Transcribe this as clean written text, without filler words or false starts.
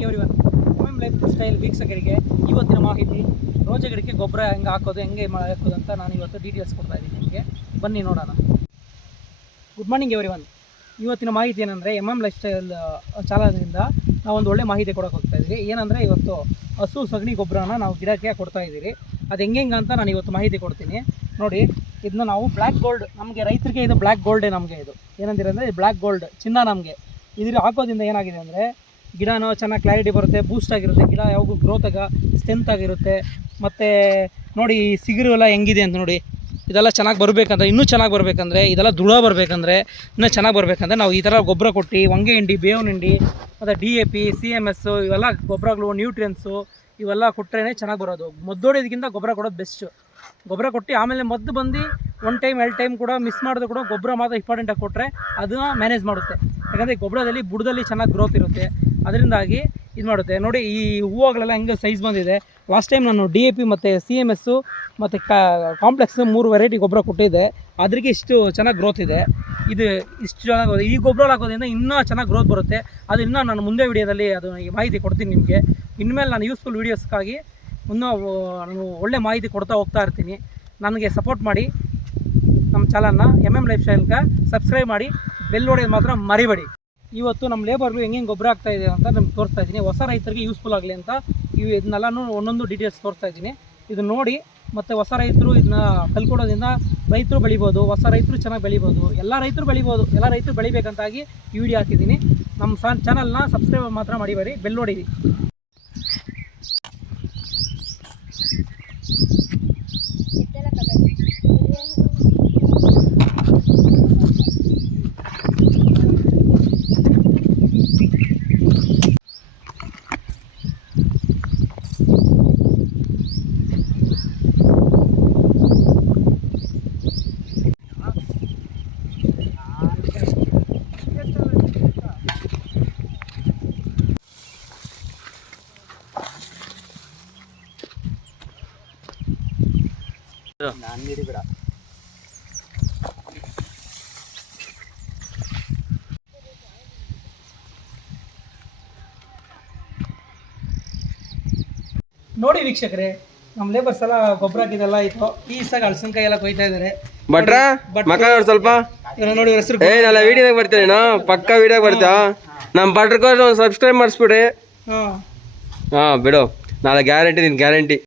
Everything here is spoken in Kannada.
Morning everyone. ಲೈಫ್ ಸ್ಟೈಲ್ ವೀಕ್ಷಕರಿಗೆ ಇವತ್ತಿನ ಮಾಹಿತಿ ರೋಜಾ ಗಿಡಕ್ಕೆ ಗೊಬ್ಬರ ಹೆಂಗೆ ಹಾಕೋದು, ಹೆಂಗೆ ಹಾಕೋದು ಅಂತ ನಾನು ಇವತ್ತು ಡೀಟೇಲ್ಸ್ ಕೊಡ್ತಾ ಇದ್ದೀನಿ ನಿಮಗೆ. ಬನ್ನಿ ನೋಡೋಣ. Good morning everyone. ಇವತ್ತಿನ ಮಾಹಿತಿ ಏನಂದರೆ ಲೈಫ್ ಸ್ಟೈಲ್ ಚಾನಲ್ನಿಂದ ನಾವು ಒಂದು ಒಳ್ಳೆ ಮಾಹಿತಿ ಕೊಡೋಕೆ ಹೋಗ್ತಾ ಇದ್ದೀವಿ. ಏನಂದರೆ ಇವತ್ತು ಹಸು ಸಗಣಿ ಗೊಬ್ಬರನ ನಾವು ಗಿಡಕ್ಕೆ ಕೊಡ್ತಾ ಇದ್ದೀವಿ. ಅದು ಹೆಂಗೆ ಅಂತ ನಾನು ಇವತ್ತು ಮಾಹಿತಿ ಕೊಡ್ತೀನಿ ನೋಡಿ. ಇದನ್ನ ನಾವು ಬ್ಲ್ಯಾಕ್ ಗೋಲ್ಡ್, ನಮಗೆ ರೈತರಿಗೆ ಇದು ಬ್ಲ್ಯಾಕ್ ಗೋಲ್ಡೇ. ನಮಗೆ ಇದು ಏನಂದರೆ ಇದು ಬ್ಲ್ಯಾಕ್ ಗೋಲ್ಡ್ ಚಿನ್ನ. ನಮಗೆ ಇದ್ರ ಹಾಕೋದ್ರಿಂದ ಏನಾಗಿದೆ ಅಂದರೆ ಗಿಡನೂ ಚೆನ್ನಾಗಿ ಕ್ಲಾರಿಟಿ ಬರುತ್ತೆ, ಬೂಸ್ಟ್ ಆಗಿರುತ್ತೆ, ಗಿಡ ಯಾವಾಗೂ ಗ್ರೋತ್ ಸ್ಟ್ರೆಂತ್ ಆಗಿರುತ್ತೆ. ಮತ್ತು ನೋಡಿ ಈ ಸಿಗುರು ಎಲ್ಲ ಹೆಂಗಿದೆ ಅಂತ ನೋಡಿ. ಇದೆಲ್ಲ ಚೆನ್ನಾಗಿ ಬರಬೇಕಂದ್ರೆ, ಇನ್ನೂ ಚೆನ್ನಾಗಿ ಬರಬೇಕಂದ್ರೆ, ಇದೆಲ್ಲ ದುಳ ಬರಬೇಕಂದ್ರೆ, ಇನ್ನೂ ಚೆನ್ನಾಗಿ ಬರಬೇಕಂದ್ರೆ ನಾವು ಈ ಥರ ಗೊಬ್ಬರ ಕೊಟ್ಟು ಹೊಂಗೆ ಹಿಂಡಿ, ಬೇವಿನ ಹಿಂಡಿ ಮತ್ತು DAP, CMS ಇವೆಲ್ಲ ಗೊಬ್ಬರಗಳು, ನ್ಯೂಟ್ರಿಯನ್ಸು ಇವೆಲ್ಲ ಕೊಟ್ಟರೆ ಚೆನ್ನಾಗಿ ಬರೋದು. ಮದ್ದೊಡೆಯೋದಕ್ಕಿಂತ ಗೊಬ್ಬರ ಕೊಡೋದು ಬೆಸ್ಟು. ಗೊಬ್ಬರ ಕೊಟ್ಟು ಆಮೇಲೆ ಮದ್ದು ಬಂದು 1 ಟೈಮ್ 2 ಟೈಮ್ ಕೂಡ ಮಿಸ್ ಮಾಡಿದ್ರು ಕೂಡ ಗೊಬ್ಬರ ಮಾತ್ರ ಇಂಪಾರ್ಟೆಂಟಾಗಿ ಕೊಟ್ಟರೆ ಅದನ್ನ ಮ್ಯಾನೇಜ್ ಮಾಡುತ್ತೆ. ಯಾಕಂದರೆ ಗೊಬ್ಬರದಲ್ಲಿ ಬುಡದಲ್ಲಿ ಚೆನ್ನಾಗಿ ಗ್ರೋತ್ ಇರುತ್ತೆ, ಅದರಿಂದಾಗಿ ಇದು ಮಾಡುತ್ತೆ. ನೋಡಿ ಈ ಹೂವುಗಳೆಲ್ಲ ಹೆಂಗೆ ಸೈಜ್ ಬಂದಿದೆ. ಲಾಸ್ಟ್ ಟೈಮ್ ನಾನು DAP ಮತ್ತು CMS ಮತ್ತು ಕಾಂಪ್ಲೆಕ್ಸ್ 3 ವೆರೈಟಿ ಗೊಬ್ಬರ ಕೊಟ್ಟಿದ್ದೆ, ಅದಕ್ಕೆ ಇಷ್ಟು ಚೆನ್ನಾಗಿ ಗ್ರೋತ್ ಇದೆ. ಇದು ಇಷ್ಟು ಚೆನ್ನಾಗಿ ಈ ಗೊಬ್ಬರ ಹಾಕೋದ್ರಿಂದ ಇನ್ನೂ ಚೆನ್ನಾಗಿ ಗ್ರೋತ್ ಬರುತ್ತೆ. ಅದು ಇನ್ನೂ ನಾನು ಮುಂದೆ ವಿಡಿಯೋದಲ್ಲಿ ಅದು ಮಾಹಿತಿ ಕೊಡ್ತೀನಿ ನಿಮಗೆ. ಇನ್ಮೇಲೆ ನಾನು ಯೂಸ್ಫುಲ್ ವೀಡಿಯೋಸ್ಗಾಗಿ ಇನ್ನೂ ನಾನು ಒಳ್ಳೆ ಮಾಹಿತಿ ಕೊಡ್ತಾ ಹೋಗ್ತಾ ಇರ್ತೀನಿ. ನನಗೆ ಸಪೋರ್ಟ್ ಮಾಡಿ, ನಮ್ಮ ಚಾನಲ್ನ ಲೈಫ್ ಸ್ಟೈಲ್ಗೆ ಸಬ್ಸ್ಕ್ರೈಬ್ ಮಾಡಿ, ಬೆಲ್ ಹೊಡೆಯೋದು ಮಾತ್ರ ಮರಿಬೇಡಿ. ಇವತ್ತು ನಮ್ಮ ಲೇಬರ್ಗಳು ಹೆಂಗೆ ಗೊಬ್ಬರ ಆಗ್ತಾ ಇದೆ ಅಂತ ನಿಮ್ಗೆ ತೋರಿಸ್ತಾ ಇದ್ದೀನಿ. ಹೊಸ ರೈತರಿಗೆ ಯೂಸ್ಫುಲ್ ಆಗಲಿ ಅಂತ ಇದನ್ನೆಲ್ಲನೂ ಒಂದೊಂದು ಡೀಟೇಲ್ಸ್ ತೋರಿಸ್ತಾ ಇದ್ದೀನಿ. ಇದು ನೋಡಿ ಮತ್ತು ಹೊಸ ರೈತರು ಇದನ್ನ ಕಲ್ಕೊಡೋದ್ರಿಂದ ರೈತರು ಬೆಳಿಬೋದು, ಹೊಸ ರೈತರು ಚೆನ್ನಾಗಿ ಬೆಳಿಬೋದು, ಎಲ್ಲ ರೈತರು ಬೆಳಿಬೋದು. ಎಲ್ಲ ರೈತರು ಬೆಳಿಬೇಕಂತಾಗಿ ಈ ವಿಡಿಯೋ ಹಾಕಿದ್ದೀನಿ. ನಮ್ಮ ಚಾನಲ್ನ ಸಬ್ಸ್ಕ್ರೈಬ್ ಮಾತ್ರ ಮಾಡಿಬೇಡಿ, ಬೆಲ್ ಹೊಡೀರಿ. ನೋಡಿ ವೀಕ್ಷಕರೇ, ನಮ್ಮ ಲೇಬರ್ಸ್ ಎಲ್ಲ ಗೊಬ್ಬರ ಹಾಕಿದೆಲ್ಲ ಆಯಿತು. ಈ ಸಾಗ ಹಳಸನಕಾಯಿ ಎಲ್ಲ ಕೊಯ್ತಾ ಇದ್ದಾರೆ. ಭಟ್ರ ಮಕ್ಕ ನೋಡಿ ಸ್ವಲ್ಪ ನೋಡಿ ಹೆಸರು ಏನೆಲ್ಲ ವಿಡಿಯೋದಾಗ ಬರ್ತೀನಿ, ಪಕ್ಕ ವಿಡಿಯೋಗೆ ಬರ್ತಾ ನಮ್ಮ ಭಟ್ರಕೋಸ್ ಒಂದು ಸಬ್ಸ್ಕ್ರೈಬ್ ಮಾಡಿಸ್ಬಿಡ್ರಿ. ಹಾಂ ಬಿಡು, ನಾಳೆ ಗ್ಯಾರಂಟಿ, ನಿನ್ ಗ್ಯಾರಂಟಿ.